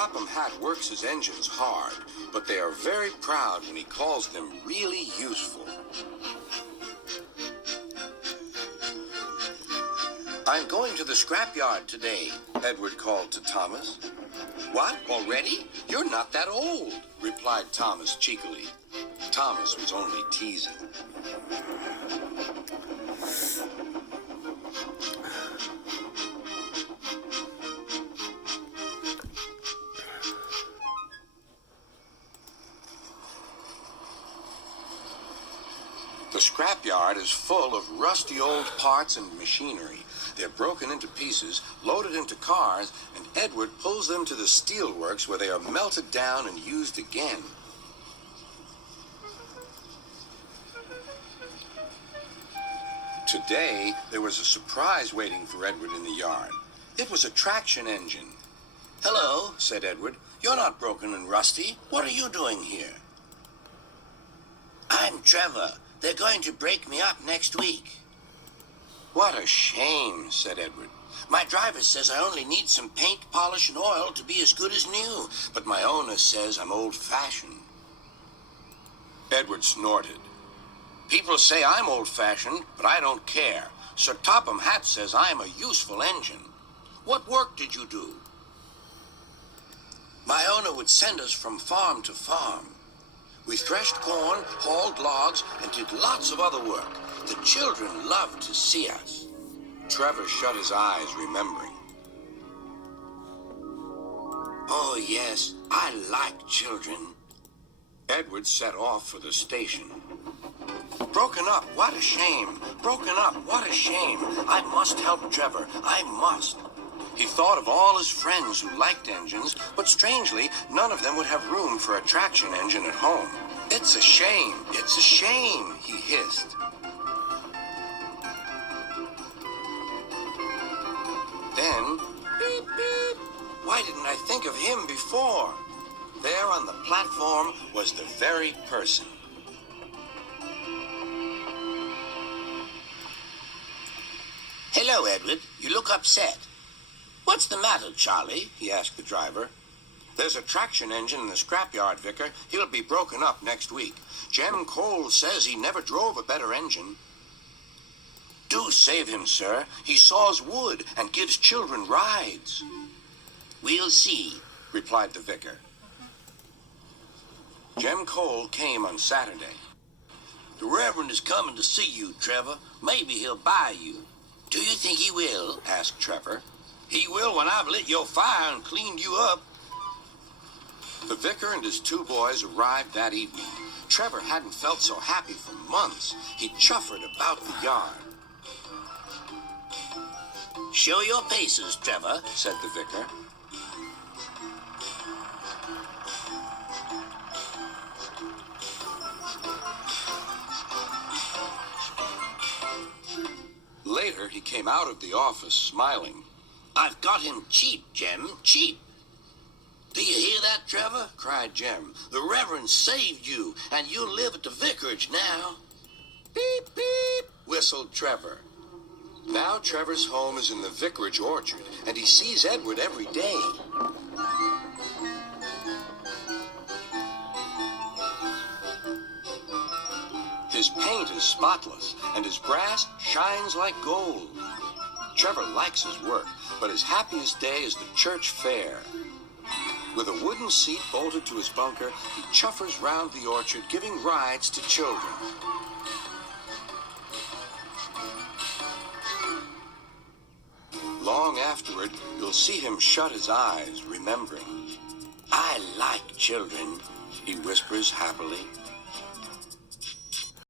Topham Hatt works his engines hard, but they are very proud when he calls them really useful. I'm going to the scrapyard today, Edward called to Thomas. What, already? You're not that old, replied Thomas cheekily. Thomas was only teasing. The scrapyard is full of rusty old parts and machinery. They're broken into pieces, loaded into cars, and Edward pulls them to the steelworks where they are melted down and used again. Today, there was a surprise waiting for Edward in the yard. It was a traction engine. "Hello," said Edward. "You're not broken and rusty. What are you doing here?" "I'm Trevor. They're going to break me up next week." "What a shame," said Edward. "My driver says I only need some paint, polish, and oil to be as good as new, but my owner says I'm old-fashioned." Edward snorted. "People say I'm old-fashioned, but I don't care. Sir Topham Hatt says I'm a useful engine. What work did you do?" "My owner would send us from farm to farm. We threshed corn, hauled logs, and did lots of other work. The children loved to see us." Trevor shut his eyes, remembering. "Oh, yes, I like children." Edward set off for the station. "Broken up, what a shame. Broken up, what a shame. I must help Trevor, I must." He thought of all his friends who liked engines, but strangely, none of them would have room for a traction engine at home. "It's a shame, it's a shame," he hissed. Then, beep, beep. Why didn't I think of him before? There on the platform was the very person. "Hello, Edward. You look upset." "What's the matter, Charlie?" he asked the driver. "There's a traction engine in the scrapyard, Vicar. He'll be broken up next week. Jem Cole says he never drove a better engine." "Do save him, sir. He saws wood and gives children rides." "We'll see," replied the vicar. Jem Cole came on Saturday. "The Reverend is coming to see you, Trevor. Maybe he'll buy you." "Do you think he will?" asked Trevor. "He will when I've lit your fire and cleaned you up." The vicar and his two boys arrived that evening. Trevor hadn't felt so happy for months. He chuffered about the yard. "Show your paces, Trevor," said the vicar. Later, he came out of the office smiling. "I've got him cheap, Jem, cheap." "Do you hear that, Trevor?" cried Jem. "The Reverend saved you, and you'll live at the vicarage now." "Beep, beep," whistled Trevor. Now Trevor's home is in the vicarage orchard, and he sees Edward every day. His paint is spotless, and his brass shines like gold. Trevor likes his work, but his happiest day is the church fair. With a wooden seat bolted to his bunker, he chuffers round the orchard, giving rides to children. Long afterward, you'll see him shut his eyes, remembering. "I like children," he whispers happily.